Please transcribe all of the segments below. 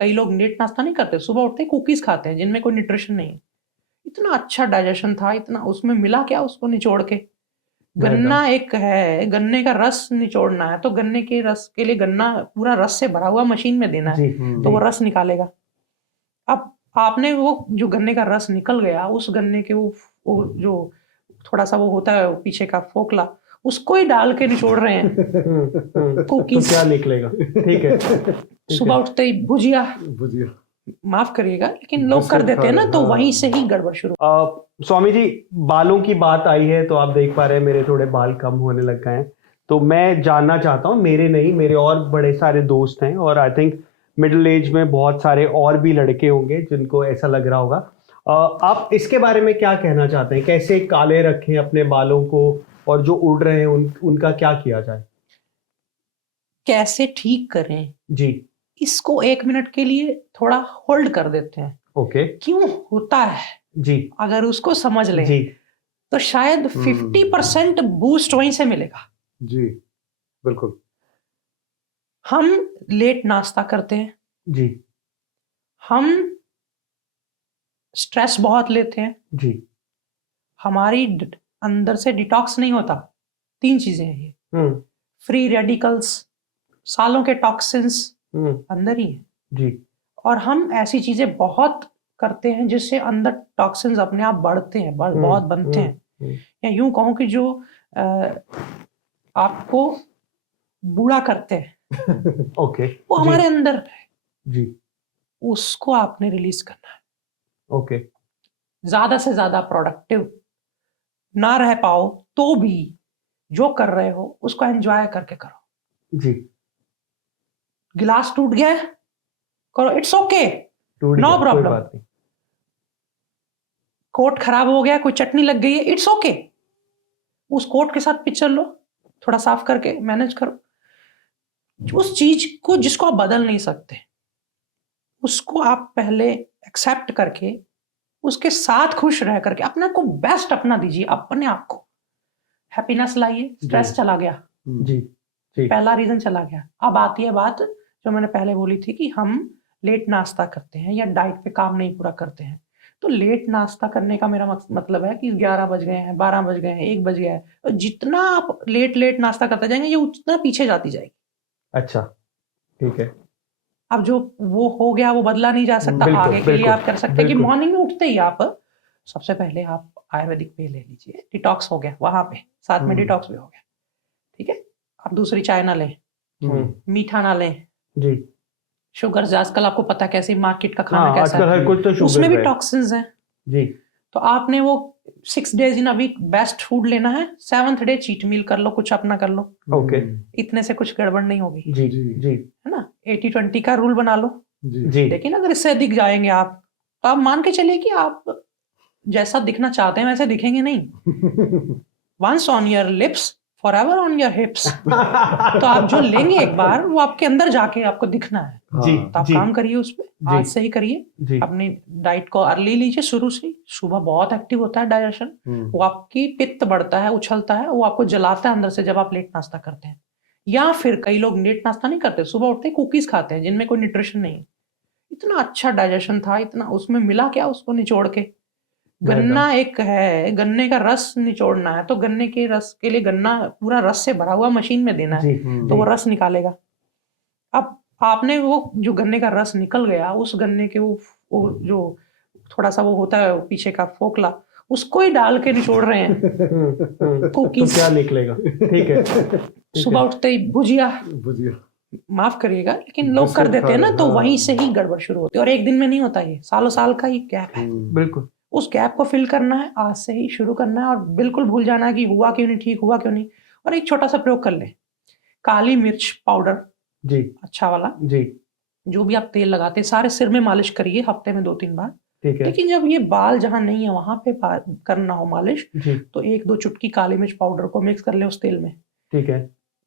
कई लोग लेट नाश्ता नहीं करते, सुबह उठते कुकीज खाते हैं जिनमें कोई न्यूट्रिशन नहीं है। इतना अच्छा डाइजेशन था, इतना उसमें मिला क्या उसको निचोड़ के। गन्ना एक है, गन्ने का रस निचोड़ना है तो गन्ने के रस के लिए गन्ना पूरा रस से भरा हुआ मशीन में देना है तो वो रस निकालेगा। अब आपने वो जो गन्ने का रस निकल गया, उस गन्ने के वो जो थोड़ा सा वो होता है पीछे का फोकला, उसको ही डाल के निचोड़ रहे हैं तो कुकीज। क्या निकलेगा? ठीक है। सुबह उठते ही भुजिया, माफ करिएगा लेकिन लोग कर देते हैं ना, तो वहीं से ही गड़बड़ शुरू। स्वामी जी, बालों की बात आई है तो आप देख पा रहे हैं मेरे थोड़े बाल कम होने लग गए हैं, तो मैं जानना चाहता हूँ, मेरे नहीं, मेरे और बड़े सारे दोस्त हैं और आई थिंक मिडिल एज में बहुत सारे और भी लड़के होंगे जिनको ऐसा लग रहा होगा। आप इसके बारे में क्या कहना चाहते हैं? कैसे काले रखें अपने बालों को, और जो उड़ रहे हैं उनका क्या किया जाए? कैसे ठीक करें जी, इसको 1 मिनट के लिए थोड़ा होल्ड कर देते हैं। ओके। क्यों होता है जी, अगर उसको समझ लें जी, तो शायद 50% बूस्ट वहीं से मिलेगा। जी बिल्कुल। हम लेट नाश्ता करते हैं, जी, हम स्ट्रेस बहुत लेते हैं, जी, हमारी अंदर से डिटॉक्स नहीं होता। 3 चीजें हैं ये। फ्री रेडिकल्स, सालों के टॉक्सिन्स अंदर ही है जी, और हम ऐसी चीजें बहुत करते हैं जिससे अंदर टॉक्सिन्स अपने आप बढ़ते हैं, बहुत बनते हैं। या यूं कहूं कि जो आपको बूढ़ा करते हैं ओके, वो हमारे अंदर है, जी, उसको आपने रिलीज करना है। ओके, ज्यादा से ज्यादा प्रोडक्टिव ना रह पाओ तो भी जो कर रहे हो उसको एंजॉय करके करो। जी। गिलास टूट गया है, करो, it's okay, no problem. Coat खराब हो गया, कोई चटनी लग गई है, इट्स ओके, उस कोट के साथ पिक्चर लो, थोड़ा साफ करके मैनेज करो। उस चीज को जिसको आप बदल नहीं सकते उसको आप पहले एक्सेप्ट करके उसके साथ खुश रह करके अपने को बेस्ट अपना दीजिए, अपने आप को हैप्पीनेस लाइए। स्ट्रेस चला गया, जी, जी, पहला रीजन चला गया। अब आती है बात जो मैंने पहले बोली थी कि हम लेट नाश्ता करते हैं या डाइट पे काम नहीं पूरा करते हैं। तो लेट नाश्ता करने का मेरा मतलब है कि 11 बज गए हैं, 12 बज गए हैं, 1 बज गया है, और जितना आप लेट नाश्ता करते जाएंगे ये उतना पीछे जाती जाएगी। अच्छा, ठीक है। अब जो वो हो गया वो बदला नहीं जा सकता। आगे के लिए आप कर सकते हैं कि मॉर्निंग में उठते ही आप सबसे पहले आप आयुर्वेदिक पे ले लीजिए, डिटॉक्स हो गया वहां पे, साथ में डिटॉक्स भी हो गया, ठीक है। आप दूसरी चाय ना लें, मीठा ना लें, जी, शुगर आजकल आपको पता है कैसी मार्केट का खाना कैसा आजकल हर कुछ तो शुगर उसमें भी टॉक्सिन्स हैं। जी, तो आपने वो 6 days in a week best food लेना है, 7th डे चीट मील कर लो, कुछ अपना कर लो, ओके, इतने से कुछ गड़बड़ नहीं होगी। जी, जी, है ना, 80-20 का रूल बना लो। जी, लेकिन अगर इससे अधिक जाएंगे आप तो आप मान के चलिए कि आप जैसा दिखना चाहते हैं वैसे दिखेंगे नहीं। Once on your lips forever on your hips. तो आप जो लेंगे एक बार वो आपके अंदर जाके आपको दिखना है। जी, तो आप काम करिए उस पर, आज से ही करिए। अपनी डाइट को अर्ली लीजिए, शुरू से ही। सुबह बहुत एक्टिव होता है डाइजेशन, वो आपकी पित्त बढ़ता है, उछलता है, वो आपको जलाता है अंदर से जब आप लेट नाश्ता करते हैं। या फिर कई लोग लेट नाश्ता नहीं करते, सुबह उठते कुकीज खाते हैं जिनमें कोई न्यूट्रिशन नहीं है। इतना अच्छा डाइजेशन था, इतना उसमें मिला क्या उसको निचोड़ के। गन्ना एक है, गन्ने का रस निचोड़ना है तो गन्ने के रस के लिए गन्ना पूरा रस से भरा हुआ मशीन में देना है तो वो रस निकालेगा। अब आपने वो जो गन्ने का रस निकल गया, उस गन्ने के वो जो थोड़ा सा वो होता है पीछे का फोकला, उसको ही डाल के निचोड़ रहे हैं कुकीज। तो क्या निकलेगा? ठीक है। सुबह उठते ही भुजिया, माफ करिएगा लेकिन लोग कर देते हैं ना, तो वहीं से ही गड़बड़ शुरू होती है। और एक दिन में नहीं होता, ये सालों साल का ही गैप है। बिल्कुल, उस गैप को फिल करना है, आज से ही शुरू करना है और बिल्कुल भूल जाना है कि हुआ क्यों नहीं, ठीक हुआ क्यों नहीं। और एक छोटा सा प्रयोग कर ले, काली मिर्च पाउडर, जी, अच्छा वाला, जी, जो भी आप तेल लगाते हैं सारे सिर में मालिश करिए हफ्ते में 2-3 बार। ठीक है। लेकिन जब ये बाल जहां नहीं है वहां पे करना हो मालिश, तो 1-2 चुटकी काली मिर्च पाउडर को मिक्स कर ले उस तेल में। ठीक है,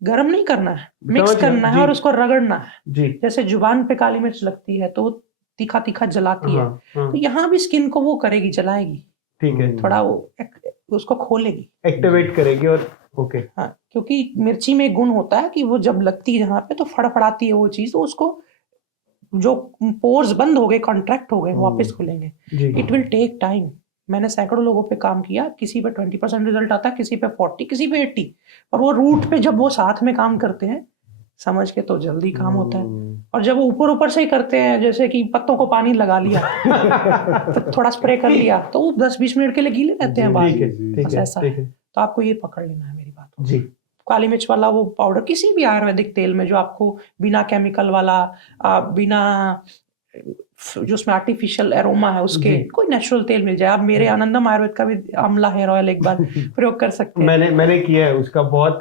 गरम नहीं करना है, मिक्स करना है और उसको रगड़ना है। जी, जैसे जुबान पे काली मिर्च लगती है तो तीखा तीखा जलाती है, तो यहाँ भी स्किन को वो करेगी, जलाएगी। ठीक है, थोड़ा वो उसको खोलेगी, एक्टिवेट करेगी। और ओके, हाँ, क्योंकि मिर्ची में एक गुण होता है कि वो जब लगती है जहाँ पे तो फड़फड़ाती है वो चीज, तो उसको जो पोर्स बंद हो गए, कॉन्ट्रैक्ट हो गए, वापस खुलेंगे। जी इट विल टेक टाइम। मैंने सैकड़ों लोगों पे काम किया, किसी पे 20% रिजल्ट आता है, किसी पे 40, किसी पे 80, और वो रूट पे जब वो साथ में काम करते हैं समझ के तो जल्दी काम होता है। और जब वो ऊपर ऊपर से ही करते हैं, जैसे कि पत्तों को पानी लगा लिया तो थोड़ा स्प्रे कर लिया, तो वो 10-20 मिनट के लिए गीले रहते हैं बाल। ठीक है ठीक बस है ऐसा ठीक है। है तो आपको ये पकड़ लेना है मेरी बात को। जी काली मिर्च वाला वो पाउडर किसी भी आयुर्वेदिक तेल में जो आपको बिना केमिकल वाला, बिना जो उसमें आर्टिफिशियल एरोमा है उसके, जी। कोई नेचुरल तेल मिल जाए। आप मेरे आनंदम आयुर्वेद का भी आंवला हेयर ऑयल एक बार प्रयोग कर सकते हैं। मैंने किया है उसका, बहुत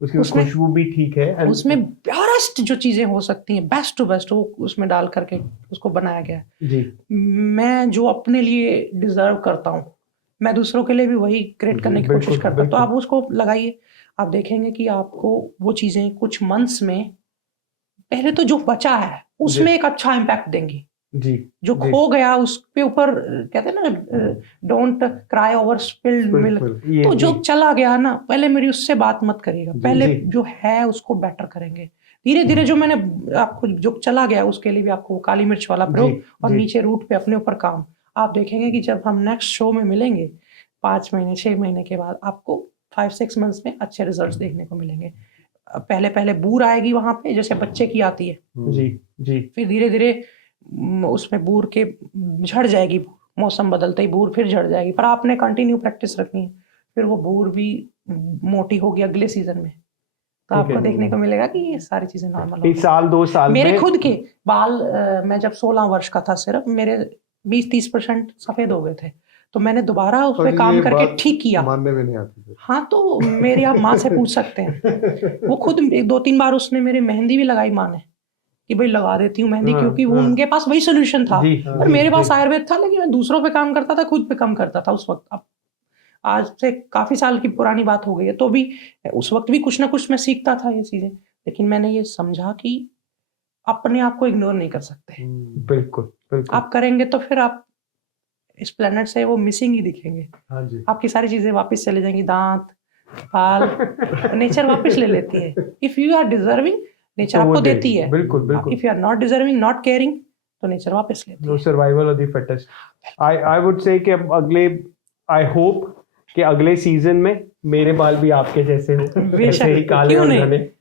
उसकी उसमें- खुशबू भी ठीक है and- उसमें बेस्ट जो चीजें हो सकती हैं, बेस्ट टू बेस्ट, वो उसमें डाल करके उसको बनाया गया है। जी मैं जो अपने लिए डिजर्व करता हूँ, मैं दूसरों के लिए भी वही क्रिएट करने की बिल्कुल, कोशिश करता हूँ। तो बिल्कुल। आप उसको लगाइए, आप देखेंगे कि आपको वो चीजें कुछ मंथ्स में, पहले तो जो बचा है उसमें एक अच्छा इम्पैक्ट देंगी। जी जो जी। खो गया उसके ऊपर कहते हैं ना, don't cry over spilled milk. ये तो जो जी, चला गया ना, पहले मेरी उससे बात मत करिएगा, पहले जी। जो है उसको बेटर करेंगे। धीरे धीरे जो मैंने आपको जो चला गया उसके लिए भी आपको वो काली मिर्च वाला प्रयोग जी, और जी। नीचे रूट पे अपने ऊपर काम। आप देखेंगे कि जब हम नेक्स्ट शो में मिलेंगे 5 महीने 6 महीने के बाद, आपको 5-6 मंथ्स में अच्छे रिजल्ट्स देखने को मिलेंगे। पहले पहले बूर आएगी वहां पे, जैसे बच्चे की आती है, जी जी फिर धीरे धीरे उसमें बूर के झड़ जाएगी, मौसम बदलते ही बूर फिर झड़ जाएगी, पर आपने कंटिन्यू प्रैक्टिस रखनी है, फिर वो बूर भी मोटी होगी अगले सीजन में। तो ठीक आपको है। देखने को मिलेगा कि ये सारी चीजें नॉर्मल हो इस साल 2 साल मेरे में खुद के बाल मैं जब 16 वर्ष का था, सिर्फ मेरे 20-30% सफेद हो गए थे, तो मैंने दोबारा उस और पर काम ये करके बात ठीक किया। मानने में नहीं आती थी। हाँ, तो मेरी आप माँ से पूछ सकते हैं, वो खुद 2-3 बार उसने मेरी मेहंदी भी लगाई माँ ने, कि भाई लगा देती हूँ मेहंदी, हाँ, क्योंकि वो हाँ। उनके पास वही सोल्यूशन था। जी पर जी, मेरे पास जी। आयुर्वेद था, लेकिन मैं दूसरों पे काम करता था, खुद पे काम करता था उस वक्त। अब आज से काफी साल की पुरानी बात हो गई है, तो भी उस वक्त भी कुछ ना कुछ मैं सीखता था ये चीजें, लेकिन मैंने ये समझा कि अपने आप को इग्नोर नहीं कर सकते। बिल्कुल बिल्कुल। आप करेंगे तो फिर आप इस प्लेनेट से वो मिसिंग ही दिखेंगे। हाँ जी। आपकी सारी चीजें वापस चले जाएंगी, दांत, बाल, नेचर वापस ले लेती है। If you are deserving, nature तो वो आपको दे- देती है। बिल्कुल बिल्कुल। If you are not deserving, not caring, तो नेचर वापस लेती नो है। Survival of the fittest. I would say कि अब अगले, आई होप कि अगले सीजन में मेरे बाल भी आपके जैसे हो, बेशक, ऐसे ही काले क्यों और नहीं? घने।